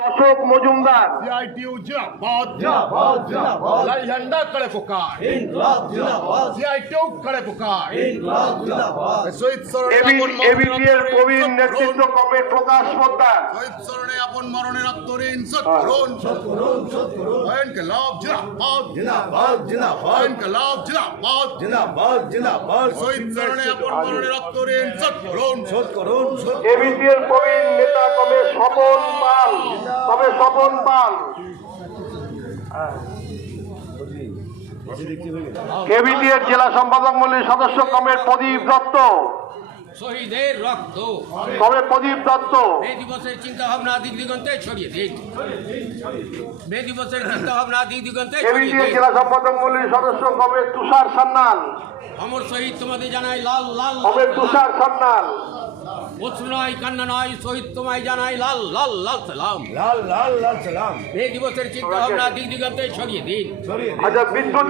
Ashok Majumdar. CITU জিন্দাবাদ। জিন্দাবাদ জিন্দাবাদ। লাল ঝান্ডা কড়ে পুকার ইনকলাব জিন্দাবাদ সিআইটিউ কড়ে পুকার ইনকলাব জিন্দাবাদ। শহীদ স্মরণে আপন এবিপি এর প্রবীণ নেতৃত্ব কমরেড প্রকাশ পোদ্দার শহীদ স্মরণে আপন মরণে রক্তরে প্রবীণ নেতা কমরেড স্বপন পাল। কেবিটিএর জেলা সম্পাদক মন্ডলীর সদস্য কমের প্রদীপ দত্ত। শহীদের রক্ত। তবে প্রদীপ দত্ত। মে দিবসের চিন্তা ভাবনা দিক দিগন্তে ছড়িয়ে দিন। মে দিবসের চিন্তা ভাবনা দিক দিগন্তে ছড়িয়ে দিন। জেলা সম্পাদক মন্ডলীর সদস্য কমরেড তুষার সান্যাল অমর শহীদ তোমাদের জানাই লাল লাল কমরেড তুষার অশ্রু নয় কান্না নয় শহীদ তোমায় জানাই লাল লাল লাল সালাম। লাল লাল লাল সালাম। মে দিবসের চিন্তা ভাবনা দিক দিগন্তে ছড়িয়ে দিন। আচ্ছা বিদ্যুৎ